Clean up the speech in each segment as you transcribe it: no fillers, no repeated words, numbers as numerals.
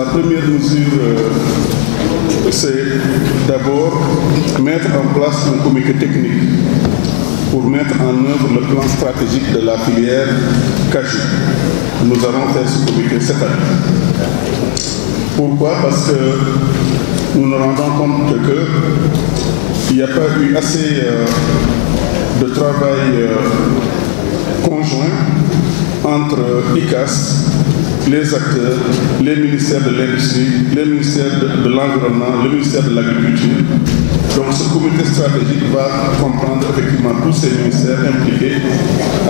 La première mesure, c'est d'abord mettre en place un comité technique pour mettre en œuvre le plan stratégique de la filière cajou. Nous allons faire ce comité cette année. Pourquoi? Parce que nous nous rendons compte qu'il n'y a pas eu assez de travail conjoint entre ICAS, les acteurs, les ministères de l'Industrie, les ministères de l'Environnement, le ministère de l'Agriculture. Donc ce comité stratégique va comprendre effectivement tous ces ministères impliqués,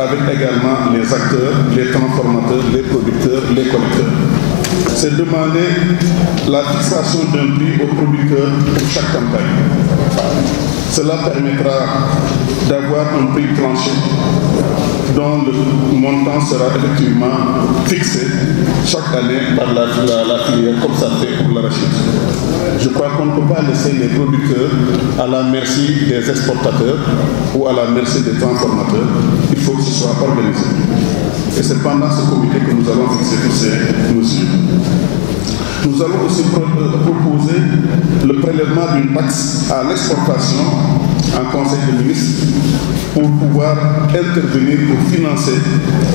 avec également les acteurs, les transformateurs, les producteurs, les collecteurs. C'est demander la fixation d'un prix aux producteurs pour chaque campagne. Cela permettra d'avoir un prix plancher dont le montant sera effectivement fixé chaque année par la filière, comme ça fait pour l'arachide. Je crois qu'on ne peut pas laisser les producteurs à la merci des exportateurs ou à la merci des transformateurs. Il faut que ce soit organisé. Et c'est pendant ce comité que nous allons fixer toutes ces mesures. Nous allons aussi proposer le prélèvement d'une taxe à l'exportation en Conseil des ministres pour pouvoir intervenir pour financer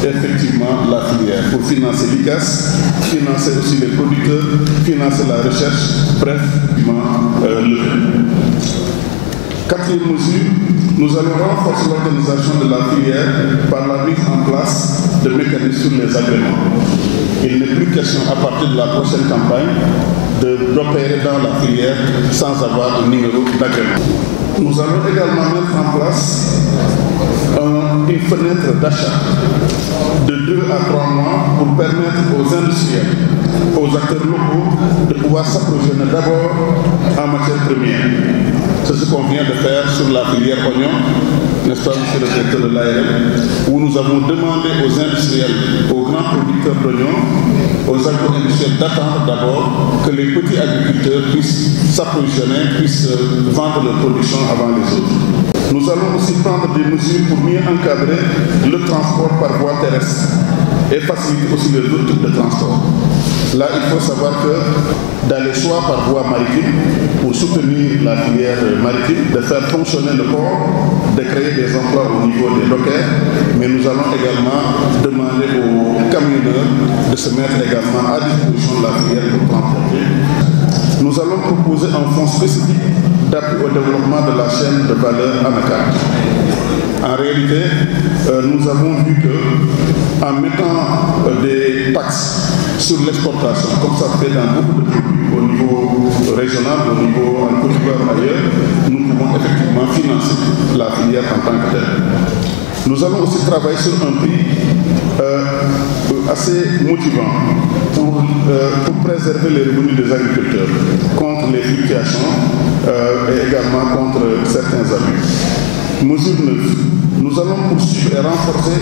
effectivement la filière, pour financer l'ICAS, financer aussi les producteurs, financer la recherche, bref, le. Quatrième mesure, nous allons renforcer l'organisation de la filière par la mise en place de mécanismes sur les agréments. Il n'est plus question à partir de la prochaine campagne d'opérer dans la filière sans avoir un numéro d'agrément. Nous allons également mettre en place une fenêtre d'achat de 2 à 3 mois pour permettre aux industriels, aux acteurs locaux de pouvoir s'approvisionner d'abord en matière première. C'est ce qu'on vient de faire sur la filière oignon, n'est-ce pas, monsieur le directeur de l'ARM, où nous avons demandé aux industriels, aux grands producteurs d'oignons, aux agro-industriels d'attendre d'abord que les petits agriculteurs puissent s'approvisionner, puissent vendre leur production avant les autres. Nous allons aussi prendre des mesures pour mieux encadrer le transport par voie terrestre et faciliter aussi les autres types de transport. Là, il faut savoir que d'aller soit par voie maritime pour soutenir la filière maritime, de faire fonctionner le port, de créer des emplois au niveau des dockers, mais nous allons également demander aux camionneurs de se mettre également à disposition de la filière pour transporter. Nous allons proposer un fonds spécifique d'appui au développement de la chaîne de valeur anacarde. En réalité, nous avons vu qu'en mettant des taxes sur l'exportation, comme ça se fait dans beaucoup de produits au niveau régional, au niveau en Côte d'Ivoire ailleurs, nous pouvons effectivement financer la filière en tant que telle. Nous allons aussi travailler sur un prix assez motivant pour préserver les revenus des agriculteurs contre les fluctuations et également contre certains abus. Mesure 9. Nous allons poursuivre et renforcer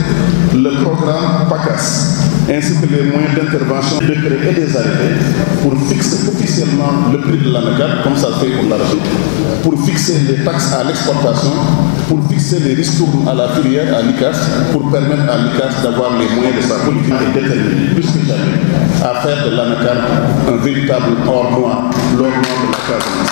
le programme PACAS, ainsi que les moyens d'intervention des décrets et des arrêtés pour fixer officiellement le prix de l'anacarde, comme ça se fait pour l'arachide, pour fixer les taxes à l'exportation, pour fixer les ristournes à la filière, à l'ICAS, pour permettre à l'ICAS d'avoir les moyens de sa politique et déterminer plus que jamais à faire de l'anacarde un véritable or noir, l'or noir de la Casamance.